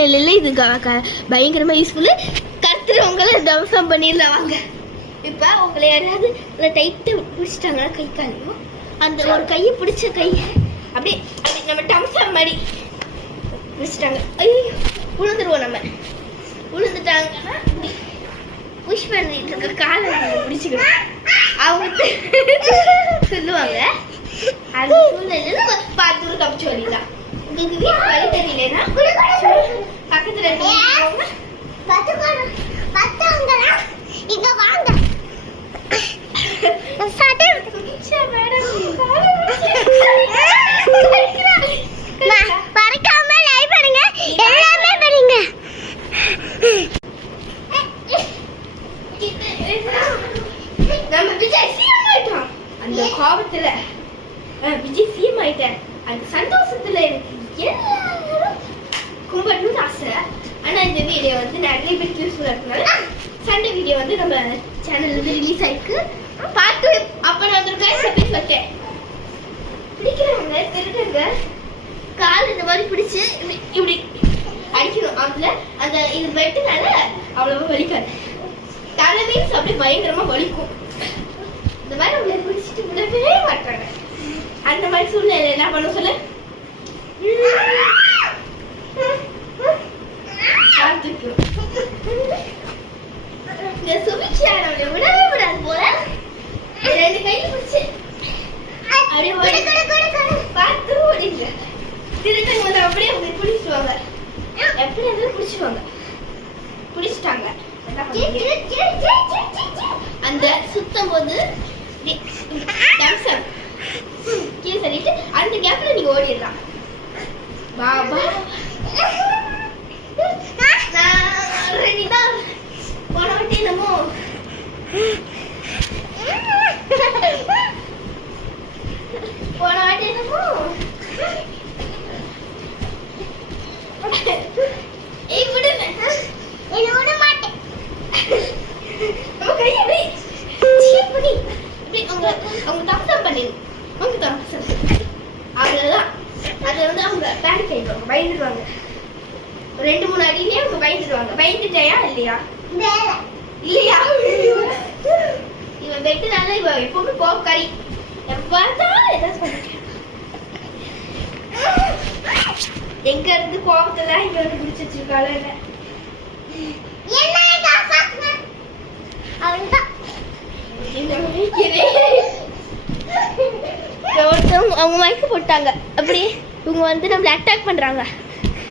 சூழ்நிலையில் இது பயங்கரமாக யூஸ்ஃபுல்லு. கத்துறவங்கள தம்சம் பண்ணிடலாம் வாங்க. இப்போ உங்களை யாராவது டைட்டாக பிடிச்சிட்டாங்கன்னா கை காலையும் அந்த ஒரு கையை பிடிச்ச கையை அப்படியே அப்படி நம்ம டம்சம் மாதிரி பிடிச்சிட்டாங்க. ஐயோ விழுந்துருவோம். நம்ம விழுந்துட்டாங்கன்னா இப்படி புஷ் பண்ணிட்டு இருக்க காலை பிடிச்சிக்கணும். அவங்க சொல்லுவாங்க அந்த சூழ்நிலையில பார்த்து தப்பிச்சு வரலாம். உங்களுக்கு வீட்டு வழி தெரியலன்னா பக்கத்துல மறக்காம லைக் பண்ணுங்க, எல்லாமே பண்ணுங்க. நம்ம விஜய் சிஎம் ஆயிட்டோம். அந்த கோபத்துல விஜய் சிஎம் ஆயிட்டேன். அந்த சந்தோஷத்துல எனக்கு எல்லாரும் கும்பிடணும்னு ஆசை. ஆனா இந்த வீடியோ வந்து நிறைய பேருக்கு யூஸ்ஃபுல்லா இருக்கனால சண்டே வீடியோ வந்து நம்ம சேனல்ல இருந்து ரிலீஸ் ஆயிருக்கு. பார்த்து அப்ப நான் ஒரு கை சப்பீஸ் வைக்கேன். பிடிக்கிறவங்க திருடுங்க கால் இந்த மாதிரி பிடிச்சு இப்படி அடிக்கணும். அதுல அந்த இது வெட்டுனால அவ்வளவா வலிக்காது. தலைமையும் அப்படியே பயங்கரமா வலிக்கும். இந்த மாதிரி அவங்களை பிடிச்சிட்டு விடவே மாட்டாங்க. அந்த மாதிரி சூழ்நிலை என்ன பண்ண சொல்லு, இந்த சுபிக்ஷான விடவே விடாது போல. ரெண்டு கையில பிடிச்சு அப்படியே பார்த்து ஓடிங்க. திருடங்க வந்து அப்படியே அவங்க பிடிச்சிடுவாங்க. எப்படி இருந்தாலும் பிடிச்சிடுவாங்க. பிடிச்சிட்டாங்க அந்த சுத்தம் போது சொல்லிட்டு அந்த கேப்ல நீங்க ஓடிடலாம். பாபா ரெடிதான் போன வாட்டி என்னமோ அவங்க தம்சம் பண்ணிடு. அவங்க தம்சம் அவ்வளோதான். அது வந்து அவங்க பேனிக் ஆயிடுவாங்க, பயந்துடுவாங்க. 2-3 அடியிலேயே அவங்க பயந்துடுவாங்க. பயந்துட்டாயா இல்லையா? இல்லையா? இவன் வெட்டுனால இவன் எப்பவுமே கோபக்காரி. பார்த்தாலும் ஏதாவது பண்ணிட்டேன். எங்க இருந்து கோபத்துல இங்க வந்து பிடிச்சி வச்சிருக்காள இல்ல அவங்க மயக்க போட்டாங்க. அப்படி இவங்க வந்து நம்மள அட்டாக் பண்றாங்க.